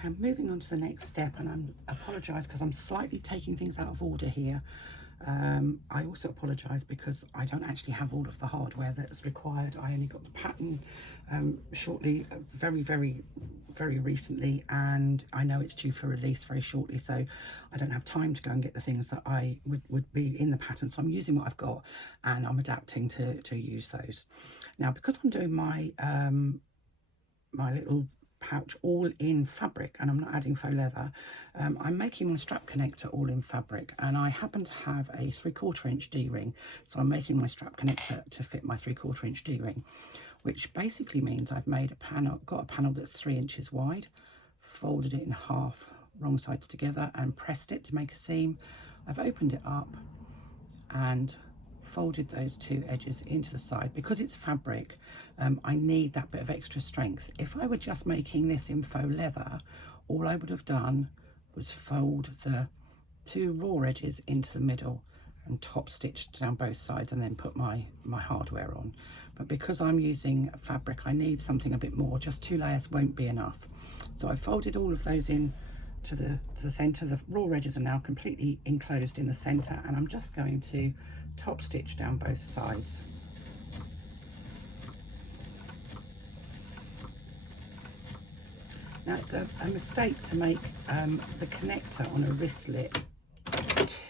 Okay, I'm moving on to the next step, and I apologise because I'm slightly taking things out of order here. I also apologise because I don't actually have all of the hardware that's required. I only got the pattern shortly, very recently, and I know it's due for release very shortly, so I don't have time to go and get the things that I would be in the pattern. So I'm using what I've got, and I'm adapting to use those. Now, because I'm doing my my little pouch all in fabric and I'm not adding faux leather, I'm making my strap connector all in fabric, and I happen to have a 3/4 inch D-ring, so I'm making my strap connector to fit my 3/4 inch D-ring, which basically means I've made a panel, got a panel that's 3 inches wide, folded it in half wrong sides together and pressed it to make a seam. I've opened it up and folded those two edges into the side. Because it's fabric, I need that bit of extra strength. If I were just making this in faux leather, all I would have done was fold the two raw edges into the middle and top stitched down both sides and then put my hardware on. But because I'm using fabric, I need something a bit more. Just 2 layers won't be enough. So I folded all of those in to the center. The raw edges are now completely enclosed in the center, and I'm just going to top stitch down both sides. Now, it's a mistake to make the connector on a wristlet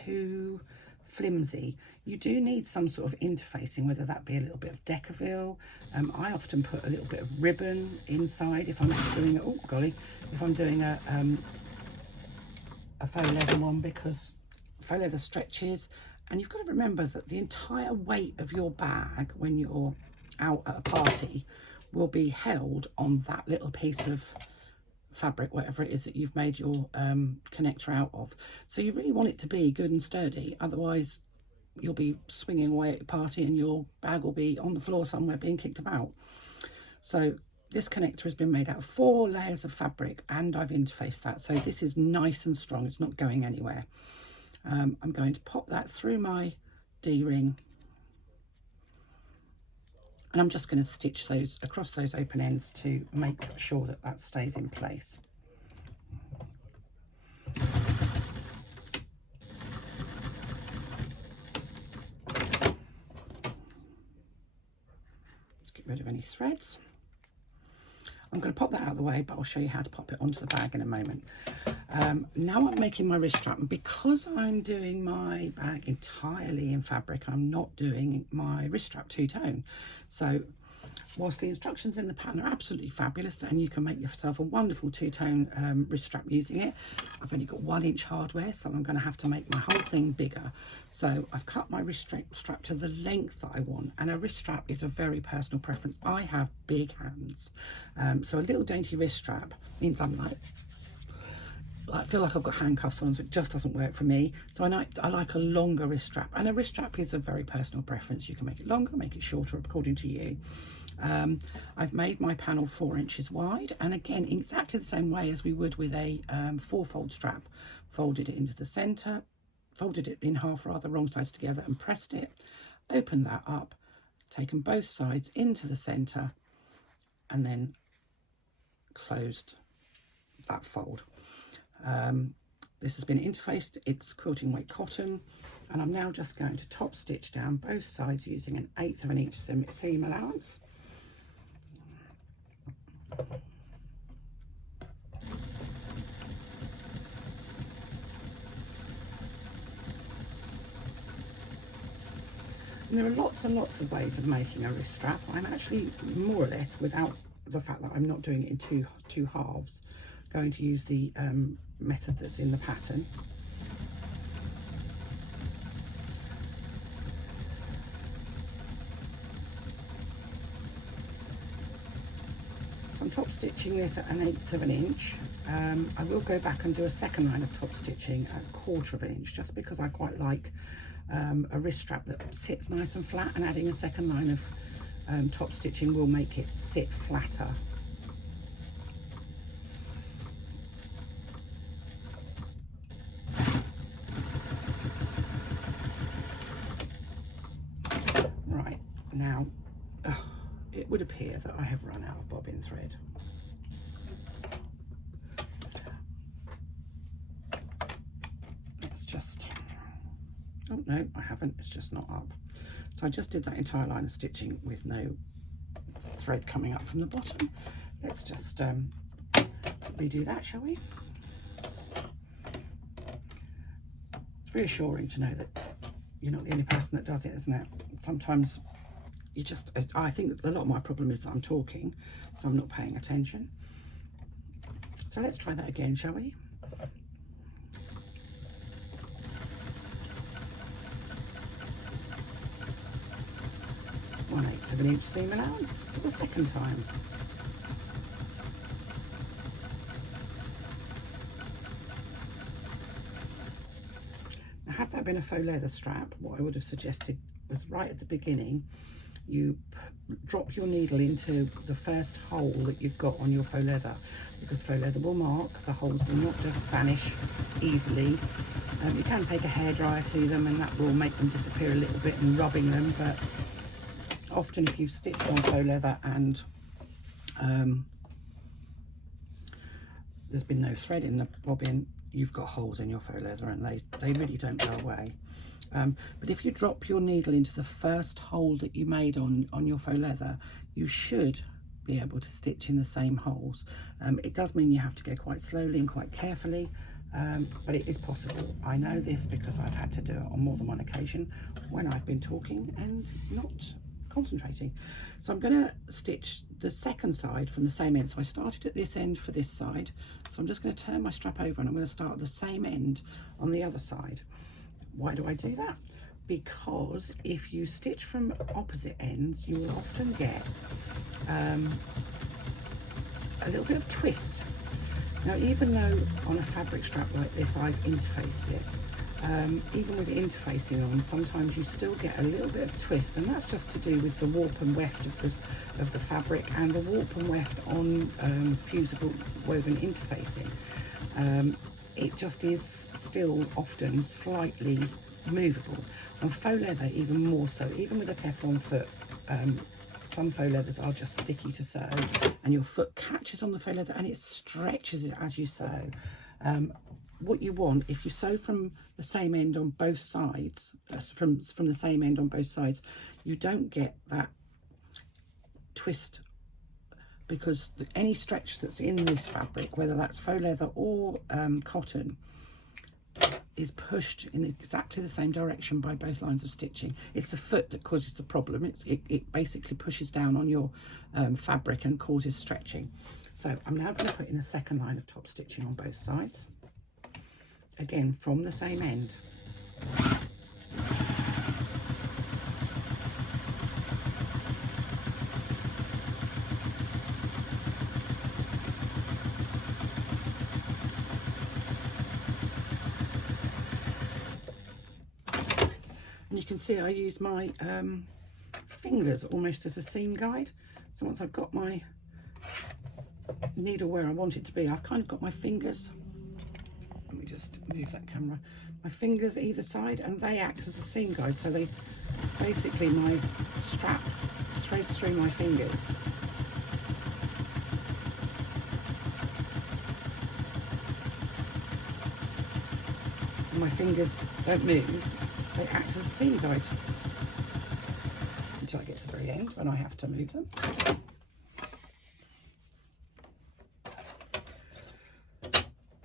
too flimsy. You do need some sort of interfacing, whether that be a little bit of Decaville. I often put a little bit of ribbon inside if I'm just doing oh golly, if I'm doing a faux leather one, because faux leather stretches, and you've got to remember that the entire weight of your bag when you're out at a party will be held on that little piece of fabric, whatever it is that you've made your connector out of. So you really want it to be good and sturdy, otherwise you'll be swinging away at your party and your bag will be on the floor somewhere being kicked about. So this connector has been made out of 4 layers of fabric, and I've interfaced that, so this is nice and strong. It's not going anywhere. I'm going to pop that through my D-ring, and I'm just going to stitch those across those open ends to make sure that that stays in place. Let's get rid of any threads. I'm going to pop that out of the way, but I'll show you how to pop it onto the bag in a moment. Now I'm making my wrist strap, and because I'm doing my bag entirely in fabric, I'm not doing my wrist strap two-tone. So whilst the instructions in the pattern are absolutely fabulous and you can make yourself a wonderful two-tone wrist strap using it, I've only got 1 inch hardware, so I'm going to have to make my whole thing bigger. So I've cut my wrist strap to the length that I want, and a wrist strap is a very personal preference. I have big hands, so a little dainty wrist strap means I'm like, I feel like I've got handcuffs on, so it just doesn't work for me. So I like a longer wrist strap, and a wrist strap is a very personal preference. You can make it longer, make it shorter, according to you. I've made my panel 4 inches wide, and again, in exactly the same way as we would with a 4-fold strap. Folded it into the center, folded it in half rather, wrong sides together, and pressed it. Opened that up, taken both sides into the center, and then closed that fold. This has been interfaced, it's quilting weight cotton, and I'm now just going to top stitch down both sides using an 1/8 of an inch seam allowance. And there are lots and lots of ways of making a wrist strap. I'm actually more or less, without the fact that I'm not doing it in two halves, going to use the method that's in the pattern. So I'm top stitching this at an 1/8 of an inch. I will go back and do a second line of top stitching at 1/4 of an inch, just because I quite like a wrist strap that sits nice and flat, and adding a second line of top stitching will make it sit flatter. Right, now it would appear that I have run out of bobbin thread. just, oh no, I haven't, it's just not up. So I just did that entire line of stitching with no thread coming up from the bottom. Let's just redo that, shall we? It's reassuring to know that you're not the only person that does it, isn't it? Sometimes you just, I think a lot of my problem is that I'm talking, so I'm not paying attention. So let's try that again, shall we? One-eighth of an inch seam allowance for the second time. Now, had that been a faux leather strap, what I would have suggested was right at the beginning, you drop your needle into the first hole that you've got on your faux leather, because faux leather will mark, the holes will not just vanish easily. You can take a hairdryer to them and that will make them disappear a little bit and rubbing them, but often if you've stitched on faux leather and there's been no thread in the bobbin, you've got holes in your faux leather and they really don't go away. But if you drop your needle into the first hole that you made on your faux leather, you should be able to stitch in the same holes. It does mean you have to go quite slowly and quite carefully, but it is possible. I know this because I've had to do it on more than one occasion when I've been talking and not concentrating. So I'm going to stitch the second side from the same end. So I started at this end for this side, so I'm just going to turn my strap over and I'm going to start at the same end on the other side. Why do I do that? Because if you stitch from opposite ends, you will often get a little bit of twist. Now, even though on a fabric strap like this I've interfaced it, even with the interfacing on, sometimes you still get a little bit of twist, and that's just to do with the warp and weft of the fabric and the warp and weft on fusible woven interfacing. It just is still often slightly movable. On faux leather, even more so, even with a Teflon foot, some faux leathers are just sticky to sew, and your foot catches on the faux leather and it stretches it as you sew. What you want, if you sew from the same end on both sides, from the same end on both sides, you don't get that twist, because any stretch that's in this fabric, whether that's faux leather or cotton, is pushed in exactly the same direction by both lines of stitching. It's the foot that causes the problem. It basically pushes down on your fabric and causes stretching. So I'm now going to put in a second line of top stitching on both sides, again from the same end. And you can see I use my fingers almost as a seam guide. So once I've got my needle where I want it to be, I've kind of got my fingers, let me just move that camera, my fingers either side, and they act as a seam guide. So they basically, my strap threads through my fingers. And my fingers don't move. They act as a seam guide until I get to the very end when I have to move them.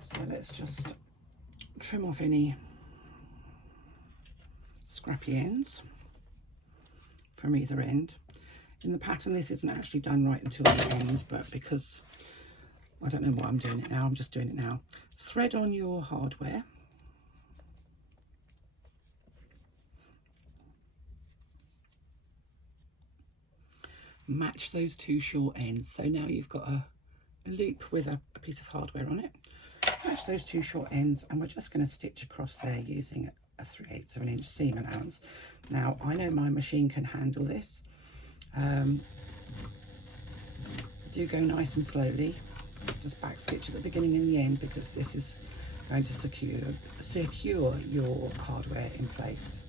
So let's just trim off any scrappy ends from either end. In the pattern, this isn't actually done right until the end, but because I don't know why I'm doing it now, I'm just doing it now. Thread on your hardware. Match those two short ends. So now you've got a loop with a piece of hardware on it. Match those two short ends, and we're just going to stitch across there using a 3/8 of an inch seam allowance. Now, I know my machine can handle this. Do go nice and slowly. Just back stitch at the beginning and the end, because this is going to secure your hardware in place.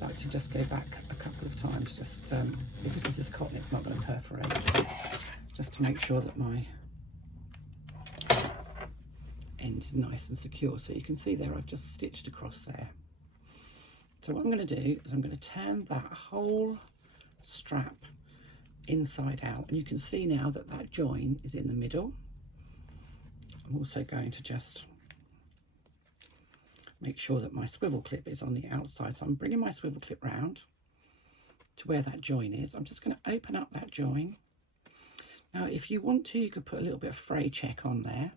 I like to just go back a couple of times, just because this is cotton, it's not going to perforate, just to make sure that my end is nice and secure. So you can see there I've just stitched across there. So what I'm going to do is I'm going to turn that whole strap inside out, and you can see now that that join is in the middle. I'm also going to just make sure that my swivel clip is on the outside. So I'm bringing my swivel clip round to where that join is. I'm just going to open up that join. Now if you want to, you could put a little bit of fray check on there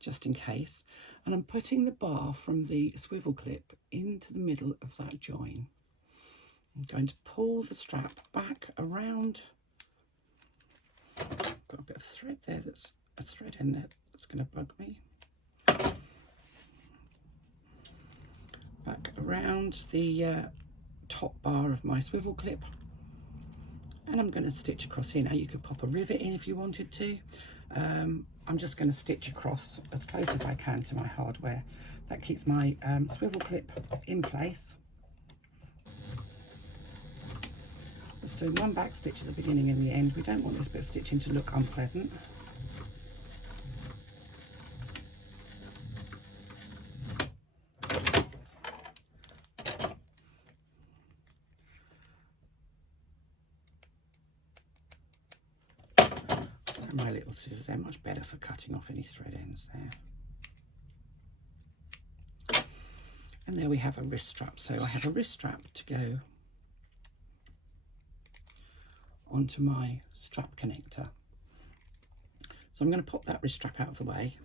just in case, and I'm putting the bar from the swivel clip into the middle of that join. I'm going to pull the strap back around. Got a bit of thread there, that's a thread in there that's going to bug me. Back around the top bar of my swivel clip, and I'm going to stitch across here. Now you could pop a rivet in if you wanted to. I'm just going to stitch across as close as I can to my hardware. That keeps my swivel clip in place. Just doing one back stitch at the beginning and the end. We don't want this bit of stitching to look unpleasant. My little scissors, they're much better for cutting off any thread ends there. And there we have a wrist strap. So I have a wrist strap to go onto my strap connector. So I'm going to pop that wrist strap out of the way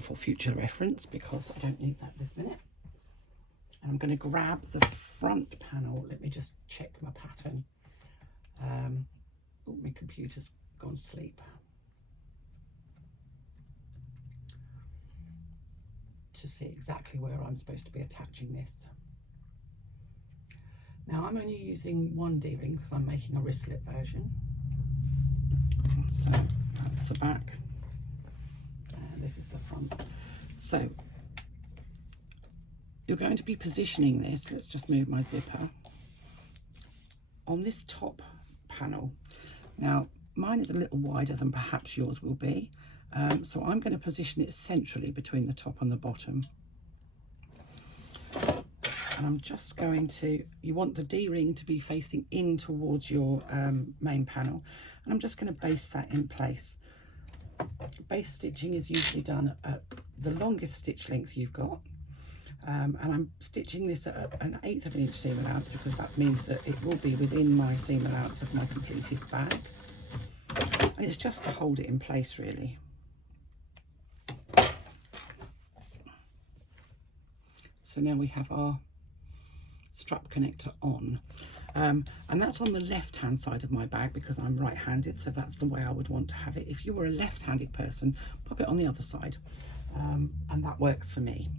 for future reference because I don't need that this minute. And I'm going to grab the front panel. Let me just check my pattern. Oh, my computer's gone to sleep. To see exactly where I'm supposed to be attaching this. Now I'm only using one D-ring because I'm making a wristlet version. So that's the back and this is the front. So you're going to be positioning this, let's just move my zipper, on this top panel. Now mine is a little wider than perhaps yours will be, so I'm going to position it centrally between the top and the bottom. And I'm just going to, you want the D-ring to be facing in towards your main panel, and I'm just going to baste that in place. Base stitching is usually done at the longest stitch length you've got, and I'm stitching this at an 1/8 of an inch seam allowance because that means that it will be within my seam allowance of my completed bag. And it's just to hold it in place really. So now we have our strap connector on, and that's on the left hand side of my bag because I'm right handed, so that's the way I would want to have it. If you were a left handed person, pop it on the other side, and that works for me.